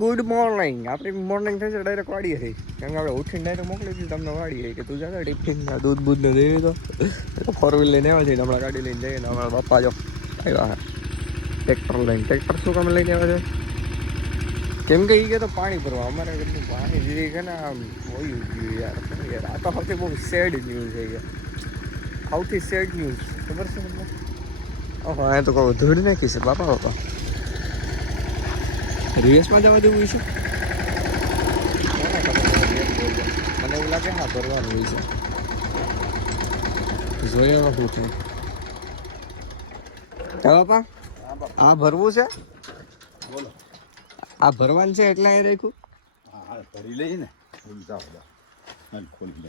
Good morning. આપણી morning થશે direct વાડીએ થઈ, કારણ કે આપણે ઉઠીને ડાયરેક્ટ મોકલી દીધું તમને વાડીએ કે તું જાતા ટિફિન દૂધ બૂધ ને દેવી તો ફોર વ્હીલ લઈને આવ્યા છે. હમણાં ગાડી લઈને જઈએ ને અમારા પપ્પા જો આવ્યા ટ્રેક્ટર લઈને. ટ્રેક્ટર શું કામ લઈને આવ્યા છે? કેમ કે એ કે તો પાણી ભરવા. અમારે ઘરનું પાણી જે છે ને આમ હોયું ગયું યાર. આ તો સૌથી બહુ સેડ ન્યૂઝ છે યાર, સૌથી સેડ ન્યૂઝ ખબર છે તમને? હા તો કહું ધૂળ નાખી છે બાપા. રિવેશમાં જવા દેવું છે? મને એવું લાગે હા ભરવાનું હોય છે. જોઈએ શું થાય. બાપા આ ભરવું છે? બોલો. આ ભરવાનું છે એટલે અહીં રાખ્યું? હા ભરી લઈએ ને. ખોલી લે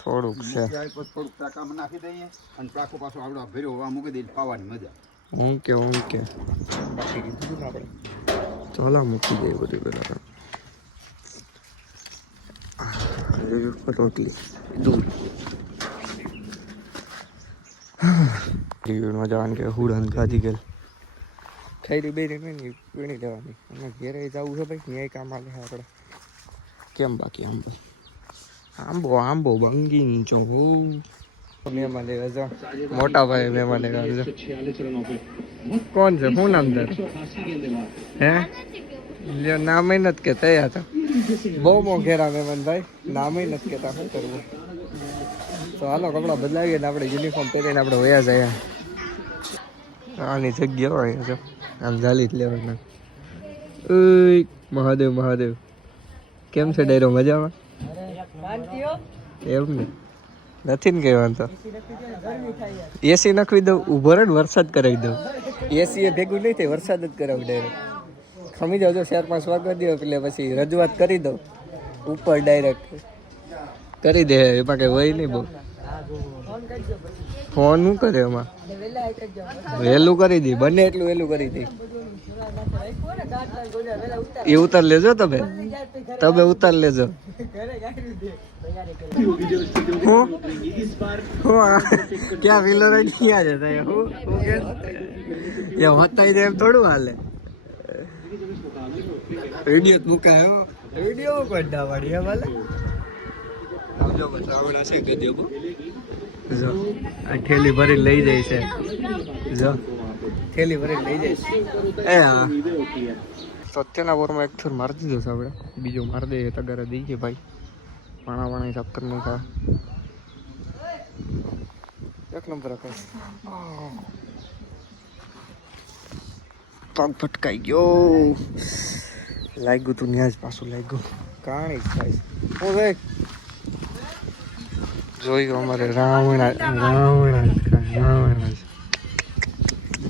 થોડુંક છે. થોડુંક ટાંકામાં નાખી દઈએ અને ટાંકો પાછો આવડો ભર્યો હોવા મૂકી દઈએ, પાવાની મજા. ઓકે બાકી કીધું ને આપણે ચોલા મૂકી દઈએ બધું પેલા. રોટલી દૂધ ટીવીમાં જવાનું કે હુડન ગાધી ગયેલ ખૈરી બે નહીં પીણી લેવાની. અને ઘેરે જવું છે ભાઈ, ન્યાય કામ આવે આપણે. કેમ બાકી આંબો બંગીન છો મહેમાન લેવા જાઓ. મોટા ભાઈ મહેમાન લેવા જાઓ. કોણ છે? શું નામ તાર? હે લ્યો નામ નથી કહેતા યા તો બહુ મોઘેરા મહેમાન ભાઈ, નામ નથી કહેતા. શું કરવું? તો હાલો કપડાં બદલાવીએ ને આપણે યુનિફોર્મ પહેરીને આપણે વયા જાય. આની જગ્યા હોય છે આમ જાલી જ લેવાના. મહાદેવ મહાદેવ. કેમ છે ડાયરો? મજામાં? એમ ને નથી ને કઈ વાંધો. એસી નાખવી દઉં, ઉભો રહે ને વરસાદ કરાવી દઉં. એસી એ ભેગું નહીં થાય, વરસાદ જ કરાવી ડાયરેક્ટ. ખમી જાવ જો 4-5 વાગવા દો એટલે પછી રજૂઆત કરી દઉં ઉપર ડાયરેક્ટ કરી દે. એમાં કઈ હોય નહીં બહુ. ફોન શું કરે એમાં? વહેલું કરી દે, બને એટલું વહેલું કરી દે. એ ઉતાર લેજો તમે ઉતાર લેજો. ક્યાં વ્હીલર ક્યાં જતા હોતા એમ થોડું હાલે. વિડીયો મુકાયો, વિડીયો પડતા વાળી ભલે આવજો. રાવણ હશે કે દેવો જો આ થેલી ભરી લઈ જાય છે. જો થેલી ભરી લઈ જાય છે. એ હા તો અત્યારના બોરમાં એક થોર મારી દીધો છે આપણે. બીજો મારી દઈએ તગારે દઈએ ભાઈ. પાણા ચક્કર નહીં થાય. એક નંબર આકાશ. પગ ફટકાઈ ગયો. લાગ્યું તું ન્યાજ પાછું લાગ્યું. કાણી થાય ઓ ભાઈ. જોયું અમારે રાવણા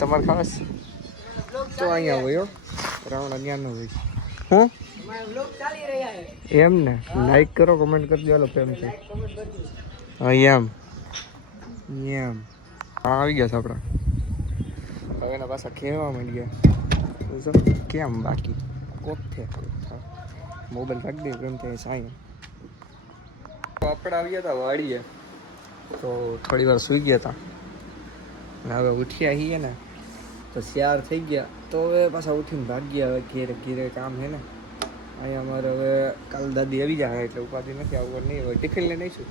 તમારે ખાસ તો અહીંયા હોય રાવણા ન્યાનો હોય. હું એમ ને લાઈક કરો, કમેન્ટ કરજો. હાલો પ્રેમથી. હા એમ આવી ગયા છે આપણા. હવે એના પાછા ખેવા માંડ્યા. કેમ બાકી કોથે મોબાઈલ રાખી દે પ્રેમ થાય સાંઈ. આપણે આવ્યા હતા વાડીએ તો થોડી વાર સૂઈ ગયા હતા અને હવે ઉઠ્યા છીએ ને તો 4 થઈ ગયા. તો હવે પાછા ઉઠીને ભાગ્યા. હવે ઘેરે કામ છે ને અહીંયા અમારે. હવે કાલ દાદી આવી જાય એટલે ઉપાધિ નથી. આવવા નહીં હોય ટિફિન લઈને આવીશું.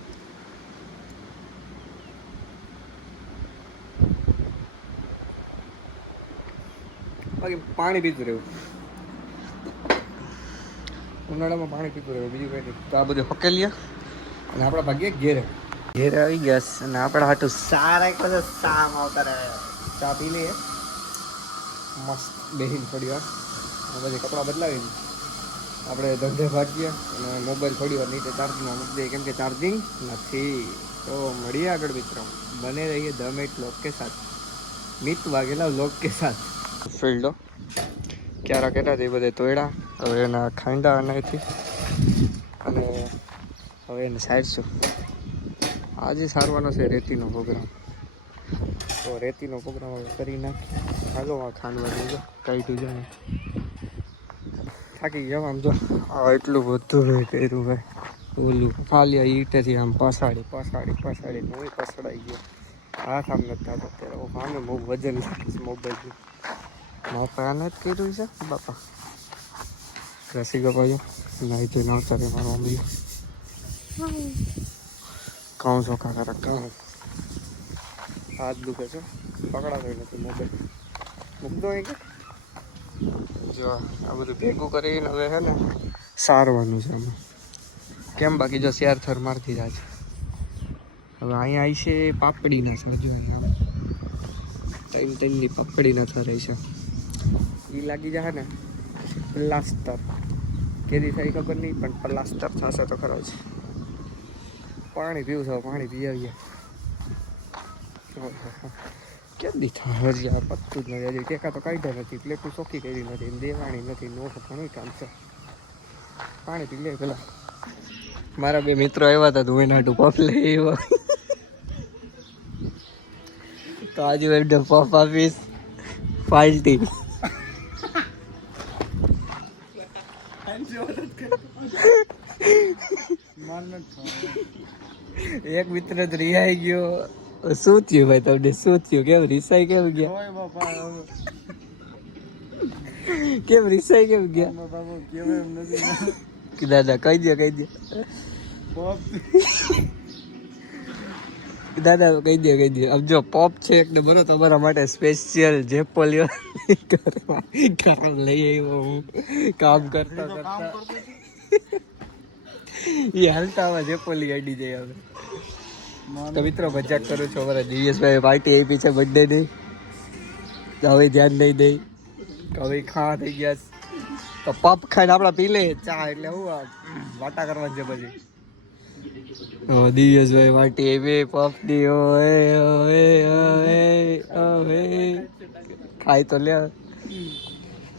બાકી પાણી પીતું રહેવું, ઉનાળામાં પાણી પીતું રહેવું, બીજું કંઈ નહીં. તો આ બધું હકેલ્યા અને આપણા ભાગ્યે ઘેરે આવી ગયા. અને આપણા હાટું સારા બધા સામ આવતા રહ્યા. ચા પી લઈએ મસ્ત બેહીને થોડી વાર. પછી કપડાં બદલાવીને આપણે ધંધે ભાગીએ અને મોબાઈલ થોડી વાર નીચે ચાર્જિંગમાં મૂકી દઈએ, કેમ કે ચાર્જિંગ નથી. તો મળીએ આગળ મિત્રો. બને રહીએ 10 મિનટ લોક કે સાથ, મિત વાગેલા લોક કે સાથ. ફિલ્ડો ક્યારા કેટલા એ બધે તોડ્યા. હવે એના ખાંડા નથી અને હવે એને સાઈડશું. આજે સારવાનો છે રેતીનો પ્રોગ્રામ. તો રેતીનો પ્રોગ્રામ હવે કરી નાખીએ. હાલો આ ખાંડવા દેજો કાઢ્યું જાય. થાકી ગયા આમ જો. એટલું બધું ભાઈ કર્યું ભાઈ. ઓલું ખાલી ઈટેથી આમ પસાડી હું પસડાઈ ગયો. હાથ આમ નથી થતો અત્યારે. આમે બહુ વજન લાગે છે મોબાઈલથી. મારા જ કર્યું છે બાપા. રસી કપાજો નાઈ તો આવતા રે મારો મમ્મી કાઉ ચોખા કરે કાઉ હાથ દુખે છે પકડાતો નથી મોબાઈલ મૂકતો હોય કે જો આ બધું ભેગું કરીને હવે છે ને સારવાનું છે આમાં કેમ બાકી જો શેર થર મારતી જાય છે હવે અહીંયા આવી છે પાપડીના સર જો અહીંયા ટાઈમની પાપડીના થર રહી છે એ લાગી જાય ને પ્લાસ્ટર કેદી થાય ખબર નહીં પણ પ્લાસ્ટર થશે તો ખરો જ પાણી પીવું છે પાણી પી આવીએ કેમ દીધા હજી આ પત્તું જ નથી હજી ટેકા તો કાઢ્યા નથી પ્લેટું ચોખ્ખી કરી નથી દેવાણી નથી નો ઘણું કામ છે પાણી પી લે પેલા મારા બે મિત્રો આવ્યા હતા તો એના હાટું પફ લઈ આવ્યો તો આજે એમને પફ આપીશ પાર્ટી એક મિત્ર તો રિહાઈ ગયો શું થયું ભાઈ તમને શું થયું કેમ રિસાઈ કેમ ગયા કેમ રિસાઈ કેમ ગયા દાદા કહી દો દાદા કહી દો આમ જો પોપ છે એક બરો તમારા માટે સ્પેશિયલ જેપોલિયો ગરમ લઈ આવ્યો હું કામ કરતા એ હાલતામાં જેપોલી અડી જાય હવે તો મિત્રો મજાક કરું છું અમારા દિવ્યેશભાઈ પાર્ટી આપી છે બર્થડે ની હવે ધ્યાન નહીં દઈ હવે ખા થઈ ગયા તો પપ ખાઈને આપડા પી લે ચા એટલે હું વાટા કરવાની છે પછી દિવ્યેશભાઈ પાર્ટી આપી પપ ની ખાઈ તો લે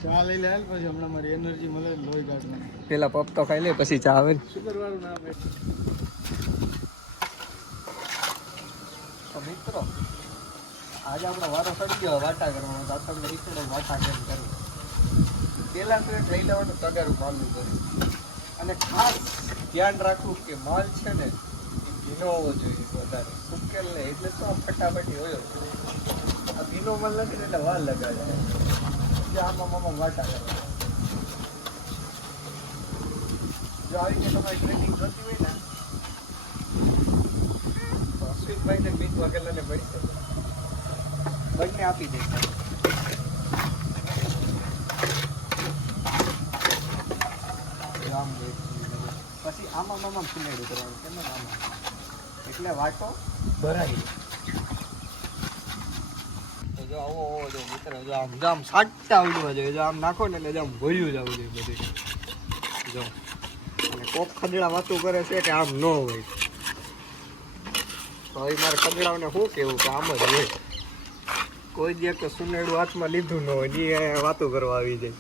ચા લઈ લે પછી હમણાં મારી એનર્જી મળે લોહી ગાઢ પેલા પપ તો ખાઈ લે પછી ચા આવે ને શુક્રવારનું ના આપે તો મિત્રો આજે આપણો વારો ચડી ગયો વાટા કરવાનો તો તમને રીતનો વાટા કેમ કરવું પેલા તો એક લઈ લેવાનું તગારું માલનું કરવું અને ખાસ ધ્યાન રાખવું કે માલ છે ને એ ભીનો હોવો જોઈએ વધારે સુકેલ ને એટલે તો આમ ફટાફટી હોય આ ભીનો માલ નથી એટલે વાર લગાડે આમાં વાટા કરવા જો આવી રીતે તમારી ટ્રેનિંગ થતી હોય ને તો અશ્વિનભાઈ ને મીત વગેરેને મળી શકે બંને આપી દે પછી આમાં ફિનાડું કરવાનું કેમ આમાં એટલે વાટો ભરાય જો આવો જો મિત્ર જો આમ સાટતા આવડવા જોઈએ જો આમ નાખો ને એટલે આમ ભોયું જવું જોઈએ બધું જો અને કોક ખદડા વાતું કરે છે કે આમ ન હોય તો હવે મારે ખદડાઓને શું કેવું કે આમ જ હોય કોઈ દે કે સુનેડું હાથમાં લીધું ન હોય એ વાતું કરવા આવી જાય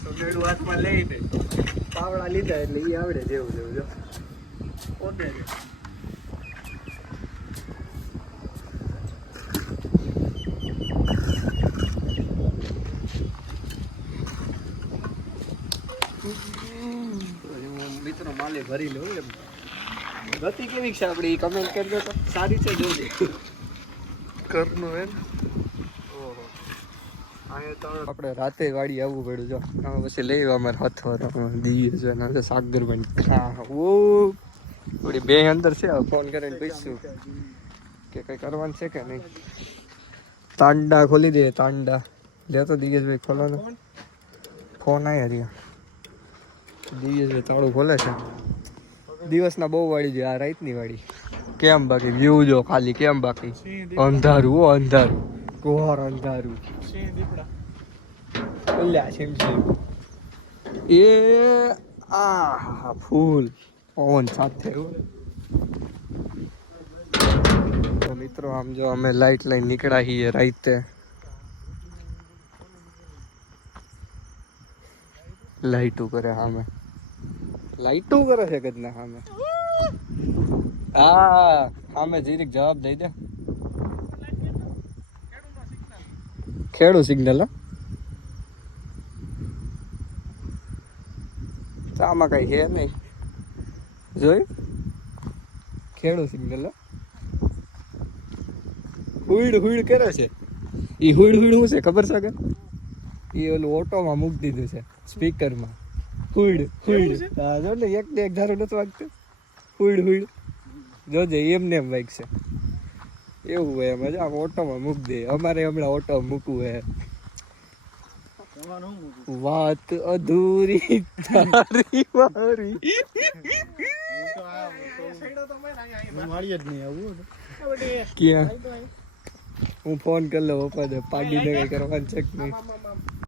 સુનેડું હાથમાં લઈ દે પાવડા લીધા એટલે એ આવડે જેવું જો પોતે જ મિત્રો માલે ભરી લો એમ ગતિ કેવી છે આપણી કમેન્ટ કરજો તો સારી છે જોજે કરનું એમ ઓહો અહીંયા તો આપણે રાતે વાડી આવવું પડ્યું જો આમાં પછી લઈ અમારે હાથમાં દીએ છે ને સાગર બની ઓ થોડી બે અંદર છે ફોન કરીને પૂછશું કે કંઈ કરવાનું છે કે નહીં તાંડા ખોલી દે તાંડા લેતો દિગેશભાઈ ખોલવાનો ફોન આવ્યા રહ્યા દિવ્યેશભાઈ તાળું ખોલે છે દિવસના બહુ વાળી છે આ રાતની વાળી કેમ બાકી વ્યૂ જો ખાલી કેમ બાકી અંધારું અંધારું ઘોર અંધારું એ આ ફૂલ પવન સાથે તો મિત્રો આમ જો અમે લાઈટ લઈને નીકળ્યા છીએ રાતે લાઈટું કરે સામે લાઈટું કરે છે કદના સામે હા સામે જીરીક જવાબ દઈ દે ખેડું સિગ્નલ આમાં કઈ છે નહીં જોયું ખેડું સિગ્નલ હુઈડ હુઈડ કરે છે ઈ હુઈડ હુઈડ શું છે ખબર છે કે એ ઓલું ઓટોમાં મૂકી દીધું છે સ્પીકરમાં. હુઈડ હા જો ને એક ને એક ધારું નથી વાગતું. હુઈડ જોજે એમને એમ વાગશે એવું હોય એમ જ. આમ ઓટોમાં મૂકી દે. અમારે હમણાં ઓટો મૂકવું હે. વાત અધૂરી તારી મારી. ક્યાં હું ફોન કરી લઉં પપ્પા ને પાડીને કઈ કરવાનું છે કે નહીં.